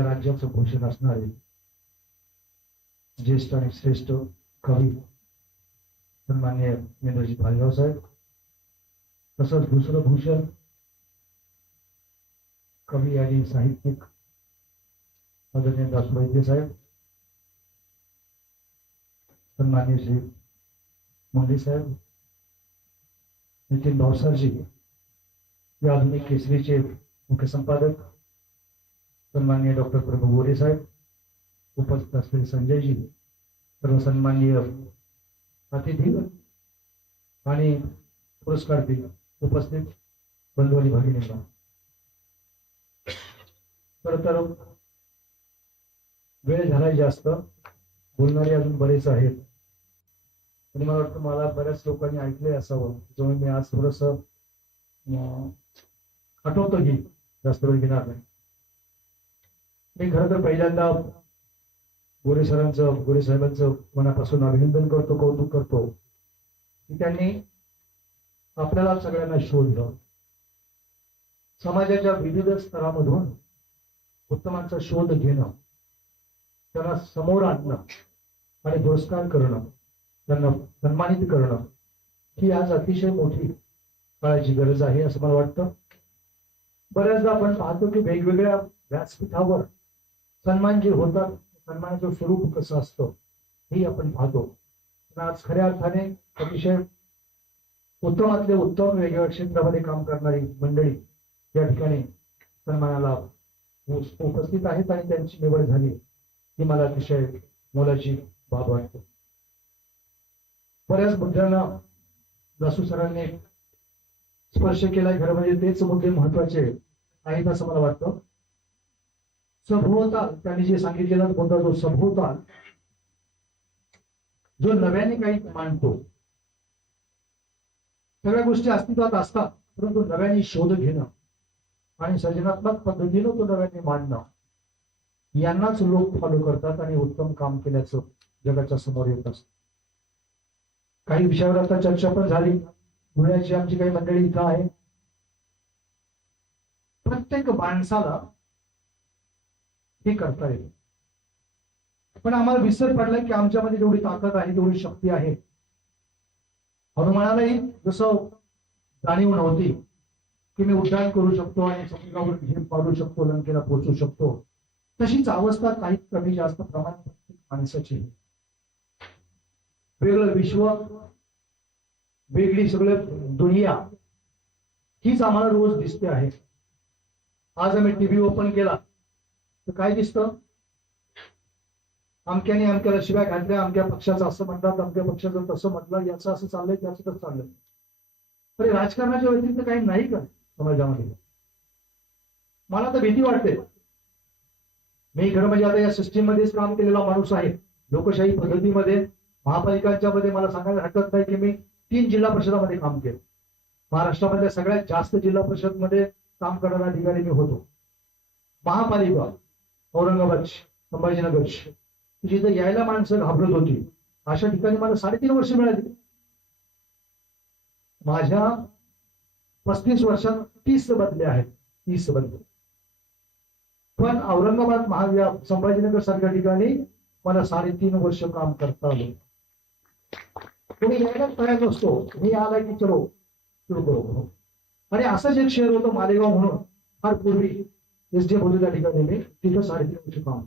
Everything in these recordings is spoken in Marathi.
या राज्याचं भूषण असणारे ज्येष्ठ आणि श्रेष्ठ कवी सन्मान्य इंद्रजी भालेराव साहेब. तसंच दुसरं भूषण कवी आणि साहित्यिक आदरणीय दास वैद्य साहेब. सन्मान्य श्री मुंडे साहेब. नितीन भावसारजी या आधुनिक केसरीचे मुख्य संपादक. सन्माननीय डॉक्टर प्रभू गोरे साहेब उपस्थित असलेले संजयजी सर्व सन्माननीय अतिथी आणि पुरस्कार दिले उपस्थित बंधू आणि भगिनीला खर तर वेळ झालाय जास्त बोलणारे अजून बरेच आहेत. आणि मला वाटतं मला बऱ्याच लोकांनी ऐकलंय असावं त्याच्यामुळे मी आज थोडस आठवतो की जास्त वेळ घेणार नाही. मी खरं तर पहिल्यांदा गोरे सरांचं गोरे साहेबांचं मनापासून अभिनंदन करतो कौतुक करतो की त्यांनी आपल्याला सगळ्यांना शोधलं. समाजाच्या विविध स्तरामधून उत्तमांचा शोध घेणं त्यांना समोर आणणं आणि पुरस्कार करणं त्यांना सन्मानित करणं ही आज अतिशय मोठी काळाची गरज आहे असं मला वाटतं. बऱ्याचदा आपण पाहतो की वेगवेगळ्या व्यासपीठावर सन्मान जे होतात सन्मानाचं स्वरूप कसं असतं हे आपण पाहतो. पण आज खऱ्या अर्थाने अतिशय उत्तमातले उत्तम वेगवेगळ्या क्षेत्रामध्ये काम करणारी मंडळी या ठिकाणी सन्मानाला उपस्थित आहेत आणि त्यांची निवड झाली ही मला अतिशय मोलाची बाब वाटते. बऱ्याच मुद्द्यांना दासू सरांनी स्पर्श केलाय खरं म्हणजे तेच मुद्दे महत्त्वाचे आहेत असं मला वाटतं. सभोवताल. त्यांनी जे सांगितलेला कोणता जो सभोवताल. जो नव्याने काही मांडतो. सगळ्या गोष्टी अस्तित्वात असतात परंतु नव्याने शोध घेणं आणि सर्जनात्मक पद्धतीनं तो नव्याने मांडणं यांनाच लोक फॉलो करतात आणि उत्तम काम केल्याचं जगाच्या समोर येत असत. काही विषयावर आता चर्चा पण झाली. पुण्याची आमची काही मंडळी इथं आहे प्रत्येक माणसाला हे करता येईल. पण आम्हाला विसर पडलाय की आमच्यामध्ये जेवढी ताकद आहे तेवढी शक्ती आहे. हनुमानालाही जसं जाणीव नव्हती की मी उड्डाण करू शकतो आणि समुद्रावर झेप पाडू शकतो लंकेला पोहोचू शकतो. तशीच अवस्था काही कमी जास्त प्रमाणात माणसाची वेगळं विश्व वेगळी सगळं दुनिया हीच आम्हाला रोज दिसते आहे. आज आम्ही टीव्ही ओपन केला. तर काय दिसतं? अमक्याने अमक्याला शिवाय घातल्या अमक्या पक्षाचं असं म्हणतात अमक्या पक्षाचं तसं म्हटलं याचं असं चाललंय त्याचं तसं चाललंय. तरी राजकारणाच्या व्यतिरिक्त काही नाही का समाजामध्ये? मला तर भीती वाटते. मी खरं म्हणजे आता या सिस्टीम मध्येच काम केलेला माणूस आहे. लोकशाही पद्धतीमध्ये महापालिकांच्या मध्ये मला सांगायला हरकत नाही की मी तीन जिल्हा परिषदामध्ये काम केलं. महाराष्ट्रामधल्या सगळ्यात जास्त जिल्हा परिषदमध्ये काम करणारा अधिकारी मी होतो. महापालिका. औरंगाबाद संभाजीनगरची जिथे यायला माणसं घाबरत होती. अशा ठिकाणी मला साडेतीन वर्ष मिळाली. माझ्या पस्तीस वर्षात तीस बदले आहेत. तीस बदले. पण औरंगाबाद महाव्या संभाजीनगर सारख्या ठिकाणी मला साडेतीन वर्ष काम करता आलं. कोणी यायला तयार नसतो. मी आला की चलो सुरू करू. आणि असंच एक शहर होतं मालेगाव म्हणून. फार पूर्वी एस डी होते त्या ठिकाणी मी तिथं साडेतीन वर्ष काम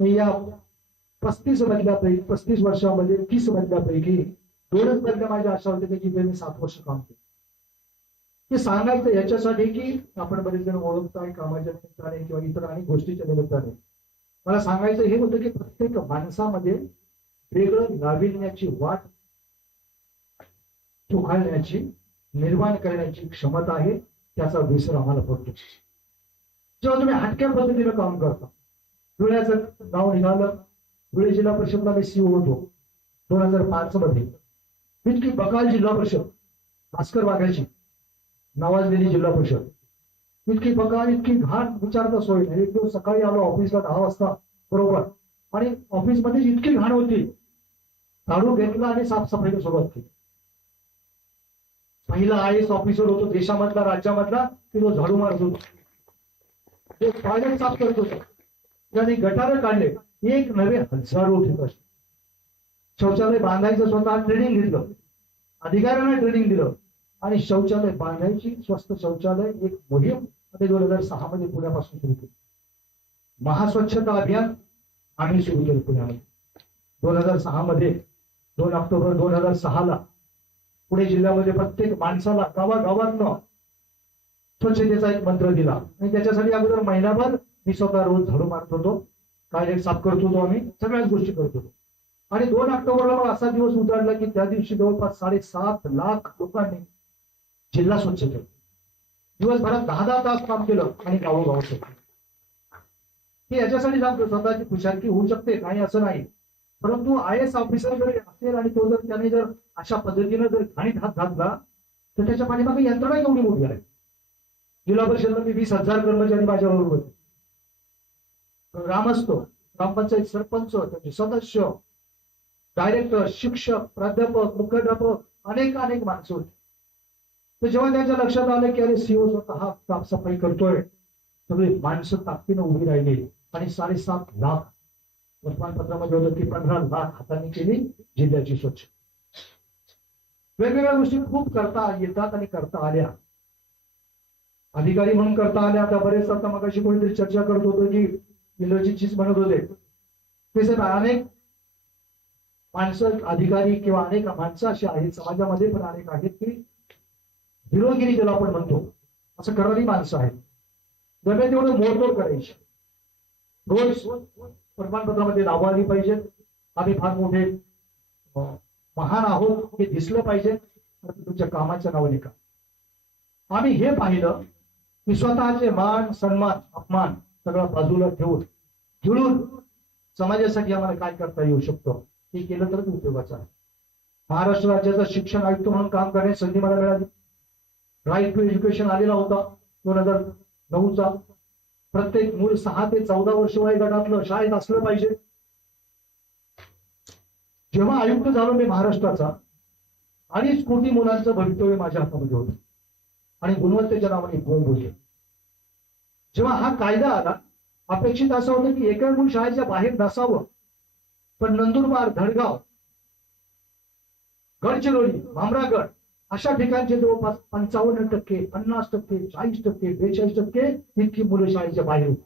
मी या पस्तीस बदल्यापैकी पस्तीस वर्षामध्ये तीस बदल्यापैकी दोनच बदल्या माझ्या अशा होत्या की जिथे मी सात वर्ष काम केलं हे सांगायचं याच्यासाठी की आपण बरेच जण ओळखताय कामाच्या निमित्ताने किंवा इतर अनेक गोष्टीच्या निमित्ताने मला सांगायचं हे होतं की प्रत्येक माणसामध्ये वेगळं नाविन्याची वाट चोखाळण्याची निर्माण करण्याची क्षमता आहे त्याचा विसर आम्हाला पडतो जेव्हा तुम्ही हटक्या पद्धतीनं काम करता धुळ्याचं नाव निघालं धुळे जिल्हा परिषदला मी सीओ होतो दोन हजार पाच मध्ये. इतकी बकाल जिल्हा परिषद भास्कर वाघाची नावाजलेली जिल्हा परिषद. इतकी बकाल इतकी घाण विचारता सोय नाही. एक दिवस सकाळी आलो ऑफिसला दहा वाजता बरोबर. आणि ऑफिसमध्ये इतकी घाण होती. झाडू घेतला आणि साफसफाईला सुरुवात केली. पहिला आय एस ऑफिसर होतो देशामधला राज्यामधला की तो झाडू मारत होतो. जे टॉयलेट साफ करत होतो. त्यांनी गटारं काढले. एक नवे हजारो ठिकाण शौचालय बांधायचं स्वतः ट्रेनिंग घेतलं अधिकाऱ्यांना ट्रेनिंग दिलं. आणि शौचालय बांधायची स्वस्त शौचालय एक मोहीम आता दोन हजार सहा मध्ये पुण्यापासून सुरू केली. महास्वच्छता अभियान आम्ही सुरू केलं पुण्यामध्ये. दोन हजार सहा मध्ये दोन ऑक्टोबर दोन हजार सहाला पुणे जिल्ह्यामध्ये प्रत्येक माणसाला गावागावांना स्वच्छतेचा एक मंत्र दिला. आणि त्याच्यासाठी अगोदर महिनाभर मी स्वतः रोज झाडू मारत होतो. टॉयलेट साफ करत होतो आम्ही. सगळ्याच गोष्टी करत होतो. आणि दोन ऑक्टोबरला मग असा दिवस उजाडला की त्या दिवशी जवळपास साडेसात लाख लोकांनी जिल्हा स्वच्छ केला. दिवसभरात दहा दहा तास काम केलं आणि गावोगाव हे याच्यासाठी सांगतो स्वतःची खुशालकी होऊ शकते काही असं नाही. परंतु आय एस ऑफिसर जर असेल आणि तो जर त्याने जर अशा पद्धतीनं जर घाणीत हात घातला तर त्याच्या पाठीमागे यंत्रणा एवढी मोठी आहे. जिल्हा परिषदला मी वीस हजार कर्मचारी माझ्याबरोबर होते. ग्रामस्थ ग्रामपंचायत सरपंच त्याचे सदस्य डायरेक्टर शिक्षक प्राध्यापक मुख्याध्यापक अनेक अनेक माणसं होती. तर जेव्हा त्यांच्या लक्षात आलं की अरे सीओ स्वतः साफसफाई करतोय सगळी माणसं ताकदीनं उभी राहिली आणि साडेसात लाख वर्तमानपत्रामध्ये होतं की पंधरा लाख हाताने केली जिल्ह्याची स्वच्छ. वेगवेगळ्या गोष्टी खूप करता येतात आणि करता आल्या. अधिकारी म्हणून करता आले. आता बरेच आता मगाशी कोणीतरी चर्चा करत होतो की इंद्रजितचीच म्हणत होते. ते सर अनेक माणसं अधिकारी किंवा अनेक माणसं अशी आहेत समाजामध्ये पण अनेक आहेत की हिरोगिरी ज्याला आपण म्हणतो असं करणारी माणसं आहेत. जमेल तेवढं मोडतोड करायची. रोज प्रमाणपत्रामध्ये नावं आली पाहिजेत. आम्ही फार मोठे महान आहोत हे दिसलं पाहिजे. तुमच्या कामाच्या नावाने का? आम्ही हे पाहिलं की स्वतःचे मान सन्मान अपमान सगळं बाजूला ठेवून जुळून समाजासाठी आम्हाला काय करता येऊ शकतो हे केलं तरच उपयोगाचं आहे. महाराष्ट्र राज्याचा शिक्षण आयुक्त म्हणून काम करण्याची संधी मला मिळाली. राईट टू एज्युकेशन आलेला होता दोन हजार नऊचा. प्रत्येक मूल सहा ते चौदा वर्ष वयगटातलं शाळेत असलं पाहिजे. जेव्हा आयुक्त झालो मी महाराष्ट्राचा अडीच कोटी मुलांचं भवितव्य माझ्या हातामध्ये होतं. आणि गुणवत्तेच्या नावाने गुण बोलले जेव्हा हा कायदा आला अपेक्षित असं होतं की एका मूल शाळेच्या बाहेर नसावं पण नंदुरबार धडगाव गडचिरोली भामरागड अशा ठिकाणचे जवळपास पंचावन्न टक्के पन्नास टक्के चाळीस टक्के बेचाळीस टक्के इतकी मुलं शाळेच्या बाहेर होती.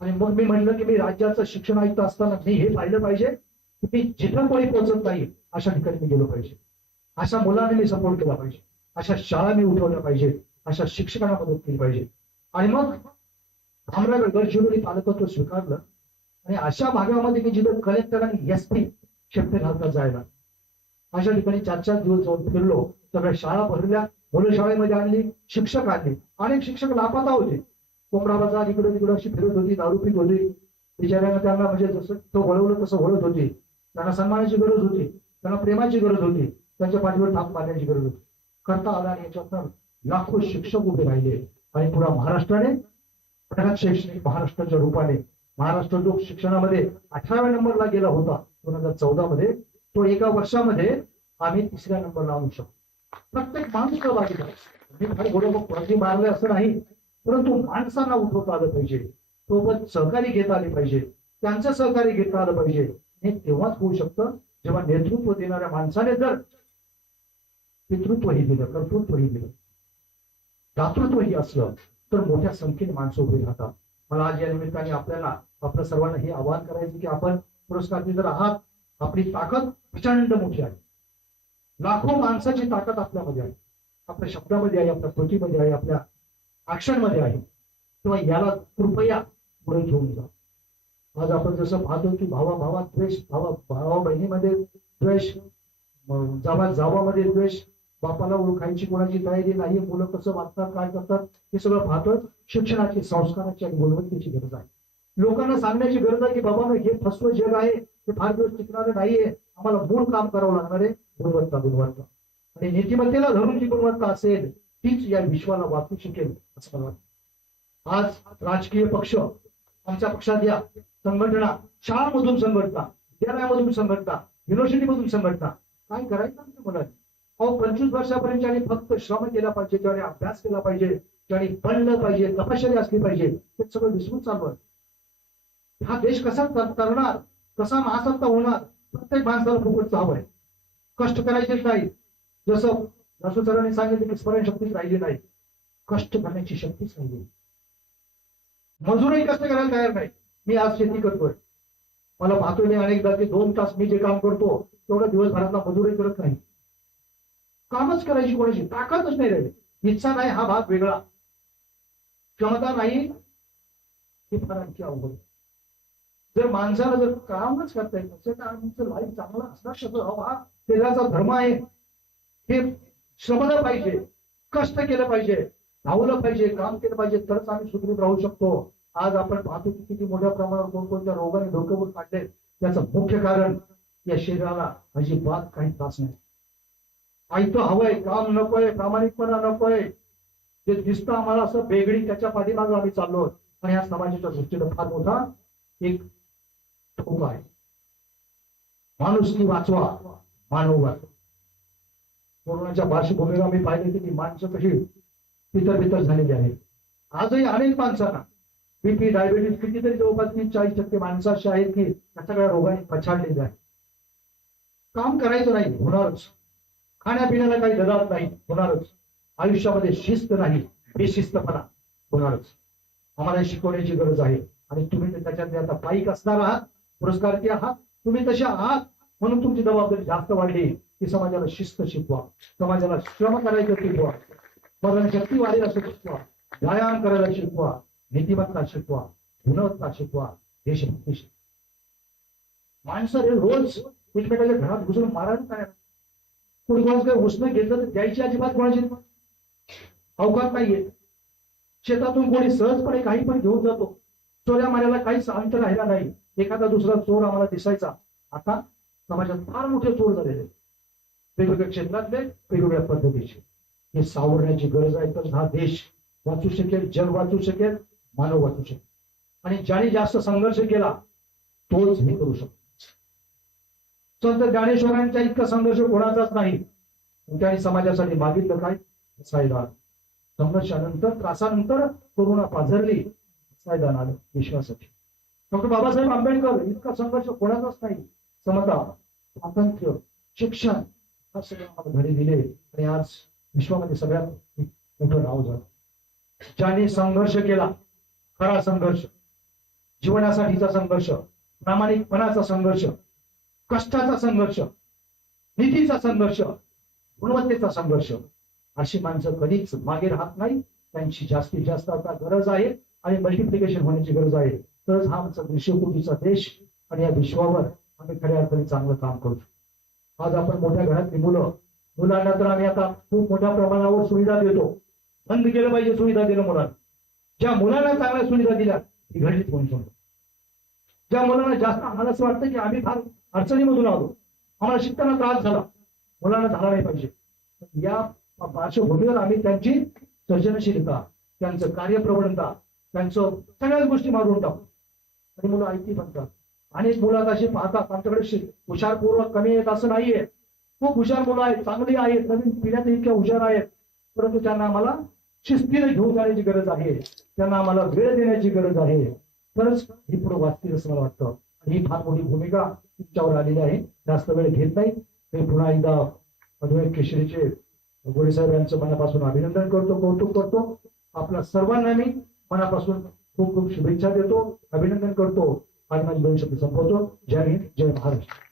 आणि मग मी म्हणलं की मी राज्याचं शिक्षण आयुक्त असताना मी हे पाहिलं पाहिजे की मी जिथं कोणी पोहोचत नाही अशा ठिकाणी मी गेलो पाहिजे. अशा मुलांनी मी सपोर्ट केला पाहिजे. अशा शाळा मी उठवल्या पाहिजे अशा शिक्षकांना मदत केली पाहिजे. आणि मग भामरागड गडचिरोली पालकत्व स्वीकारलं. आणि अशा भागामध्ये मी जिथं कलेक्टर आणि एस पी शेपटे घालतात जायला. अशा ठिकाणी चार चार दिवस जाऊन फिरलो. सगळ्या शाळा भरल्या मुलं शाळेमध्ये आणली शिक्षक आणले. अनेक शिक्षक लापता होते. कोंबडा बाजार इकडे तिकडे अशी फिरत होती दारू पीत होती. बिचाऱ्यांना त्यांना म्हणजे जसं तो वळवलं तसं वळत होती. त्यांना सन्मानाची गरज होती. त्यांना प्रेमाची गरज होती. त्यांच्या पाठीवर थाप मारण्याची गरज होती. करता आला आणि याच्यातनं लाखो शिक्षक उभे राहिले. आणि पुरा महाराष्ट्राने प्रगत शैक्षणिक महाराष्ट्राच्या रूपाने महाराष्ट्र जो शिक्षणामध्ये अठराव्या नंबरला गेला होता दोन हजार चौदा मध्ये. तो एका वर्षामध्ये आम्ही तिसऱ्या नंबरला आणू शकतो. प्रत्येक माणूस सहभागी मी फार कोणाची मारले असं नाही. परंतु माणसांना उठवता आलं पाहिजे. सोबत सहकारी घेता आले पाहिजे. त्यांचं सहकार्य घेता आलं पाहिजे. हे तेव्हाच होऊ शकतं जेव्हा नेतृत्व देणाऱ्या माणसाने जर पितृत्वही दिलं कर्तृत्वही दिलं. दातृत्वही असलं तर मोठ्या संख्येने माणसं उभी राहतात. मला आज या निमित्ताने आपल्याला आपल्या सर्वांना हे आवाहन करायचं की आपण पुरस्कार जर आहात आपली ताकद प्रचंड मोठी आहे. लाखो माणसाची ताकद आपल्यामध्ये आहे. आपल्या शब्दामध्ये आहे आपल्या कृतीमध्ये आहे आपल्या ऍक्शनमध्ये आहे. तेव्हा याला कृपया पुढे घेऊन जा. आज आपण जसं पाहतो की भावा भावा द्वेष भावा भावा बहिणीमध्ये द्वेष जावा जावामध्ये द्वेष बापाला ओळखायची कोणाची तयारी नाही मुलं कसं वागतात काय करतात हे सगळं पाहतोय. शिक्षणाची संस्काराची आणि गुणवत्तेची गरज आहे. लोकांना सांगण्याची गरज आहे की बाबा हे फसवं जग आहे ते फार दिवस टिकणारं नाहीये. आम्हाला मूळ काम करावं लागणार आहे गुणवत्ता गुणवत्ता. आणि नीतिमत्तेला धरून जी गुणवत्ता असेल तीच या विश्वाला वाचू शकेल असं मला वाटतं. आज राजकीय पक्ष आमच्या पक्षात या संघटना शाळांमधून संघटना विद्यालयामधून संघटना युनिव्हर्सिटीमधून संघटना काय करायचं आमच्या मुलांनी हो पंचवीस वर्षापर्यंत आणि फक्त श्रम केला पाहिजे त्याने अभ्यास केला पाहिजे त्याने बनलं पाहिजे तपश्चर्या असली पाहिजे ते सगळं विसरून चालू आहे. हा देश कसा करणार कसा महासत्ता होणार प्रत्येक माणसाला फुकटचं हवं आहे. कष्ट करायचेच नाही. जसं नसू सरांनी सांगितलं की स्मरणशक्तीच राहिली नाही. कष्ट करण्याची शक्तीच राहिली मजूरही कष्ट करायला तयार नाही. मी आज शेती करतोय. मला पाहतोय मी अनेकदा की दोन तास मी जे काम करतो तेवढं दिवसभरातला मजूरही करत नाही. कामच करायची कोणाची ताकदच नाही राहिली. इच्छा नाही हा भाग वेगळा. क्षमता नाही हे फरांची अवघड. जर माणसाला जर कामच करता येत नसेल तर आमचं लाईफ चांगलं असणार शकतो हा तेलाचा धर्म आहे. हे श्रमलं पाहिजे कष्ट केलं पाहिजे धावलं पाहिजे काम केलं पाहिजे तरच आम्ही सुदृढ राहू शकतो. आज आपण पाहतो की किती मोठ्या प्रमाणावर कोणकोणत्या रोगाने डोकं काढले. त्याचं मुख्य कारण या शरीराला अजिबात काही त्रास नाही. आयतं हवंय काम नकोय प्रामाणिकपणा नकोय. जे दिसतं आम्हाला असं बेगडी त्याच्या पाठीमागे आम्ही चाललो पण या समाजाच्या दृष्टीनं फार मोठा एक धोका आहे. माणूसनी वाचवा मानव वाचवा. कोरोनाच्या पार्श्वभूमीवर आम्ही पाहिले की ती माणसं कशी पितर पितर झालेली आहेत. आजही अनेक माणसांना बीपी डायबिटीज कितीतरी जवळपास तीस चाळीस टक्के माणसं अशी आहेत की त्या सगळ्या रोगाने पछाडलेली आहे काम करायचं नाही होणारच. खाण्यापिण्याला काही ददात नाही होणारच. आयुष्यामध्ये शिस्त नाही बेशिस्तपणा होणारच. आम्हाला शिकवण्याची गरज आहे. आणि तुम्ही त्याच्यात आता पाईक असणार आहात पुरस्कार आहात तुम्ही तसे आहात म्हणून तुमची जबाबदारी जास्त वाढली. की समाजाला शिस्त शिकवा समाजाला श्रम करायचं शिकवा स्मरणशक्ती वाढेल असं शिकवा व्यायाम करायला शिकवा नीतिमत्ता शिकवा गुणवत्ता शिकवा देशभक्ती शिकवा. माणसं रोज एकमेकाच्या घरात घुसून मारायला काय कोणी कोणाचं काही उसणं घेतलं तर द्यायची अजिबात कोणाची अवकाश नाहीये. शेतातून कोणी सहजपणे काही पण घेऊन जातो. चोऱ्या माऱ्याला काहीच अंत राहिला नाही. एखादा दुसरा चोर आम्हाला दिसायचा. आता समाजात फार मोठे चोर झालेले वेगवेगळ्या क्षेत्रातले वेगवेगळ्या पद्धतीचे. हे सावरण्याची गरज आहे तर हा देश वाचू शकेल जग वाचू शकेल मानव वाचू शकेल. आणि ज्याने जास्त संघर्ष केला तोच हे करू शकतो. संत ज्ञानेश्वरांच्या इतका संघर्ष कोणाचाच नाही. त्यांनी समाजासाठी मागितलं काय? सायदान संघर्षानंतर त्रासानंतर कोरोना पाझरली सायदान आलं विश्वासाठी डॉक्टर बाबासाहेब आंबेडकर इतका संघर्ष कोणाचाच नाही. समता स्वातंत्र्य शिक्षण हा सगळं आम्हाला धडे दिले. आणि आज विश्वामध्ये सगळ्यात मोठं नाव झालं. ज्याने संघर्ष केला खरा संघर्ष जीवनासाठीचा संघर्ष प्रामाणिकपणाचा संघर्ष कष्टाचा संघर्ष निधीचा संघर्ष गुणवत्तेचा संघर्ष अशी माणसं कधीच मागे राहत नाही. त्यांची जास्तीत जास्त आता गरज आहे आणि मल्टिप्लिकेशन होण्याची गरज आहे. तरच हा आमचा विश्वकोटीचा देश आणि या विश्वावर आम्ही खऱ्या अर्थाने चांगलं काम करतो. आज आपण मोठ्या घरातली मुलं मुलांना तर आम्ही आता खूप मोठ्या प्रमाणावर सुविधा देतो. बंद केलं पाहिजे सुविधा दिलं मुलांना. ज्या मुलांना चांगल्या सुविधा दिल्या ती घडलीच म्हणून समजतो ज्या मुलांना जास्त आम्हाला असं वाटतं की आम्ही फार अडचणीमधून आलो. आम्हाला शिकताना त्रास झाला. मुलांना झाला नाही पाहिजे. या पार्श्वभूमीवर आम्ही त्यांची सर्जनशीलता त्यांचं कार्यप्रवणता त्यांचं सगळ्याच गोष्टी मारून टाकू. आणि मुलं ऐकती म्हणतात अनेक मुलं आता अशी पाहतात आमच्याकडे हुशारपूर्वक कमी आहेत असं नाहीये. खूप हुशार मुलं आहेत चांगली आहेत नवीन पिढ्यात इतक्या हुशार आहेत. परंतु त्यांना आम्हाला शिस्तीने घेऊन जाण्याची गरज आहे. त्यांना आम्हाला वेळ देण्याची गरज आहे. तरच ही पुढे वाचतील असं मला वाटतं. ही फार मोठी भूमिका तुमच्यावर आलेली आहे. जास्त वेळ घेत नाही. मी पुन्हा एकदा मधुमेह केशरीचे गोडे साहेब यांचं मनापासून अभिनंदन करतो कौतुक करतो. आपल्या सर्वांना मी मनापासून खूप खूप शुभेच्छा देतो अभिनंदन करतो. आणि माझी दोन शब्द संपवतो. जय हिंद जय महाराष्ट्र.